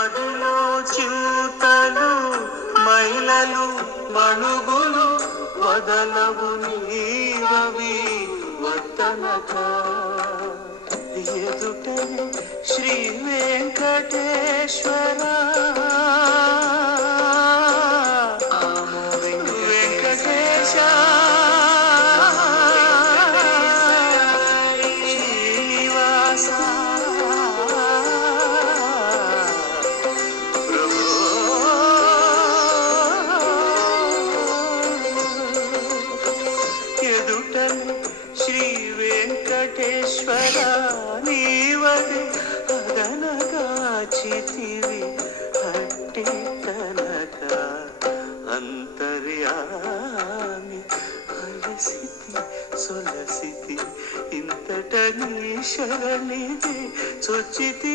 మదిలో చింతలు మైలలు మణుగులు వదలవు నీవవి వద్దనక ఎదుటనే శ్రీ వెంకటేశ్వర వెంకటేశ శ్రీనివాస ఎదుటనే శ్రీ వెంకటేశ్వర నీవది అదనగాచితివి అట్టి తనక అంతర్యామి అలసితి సొలసితి ఇంతట నీ శరణిది చొచ్చితి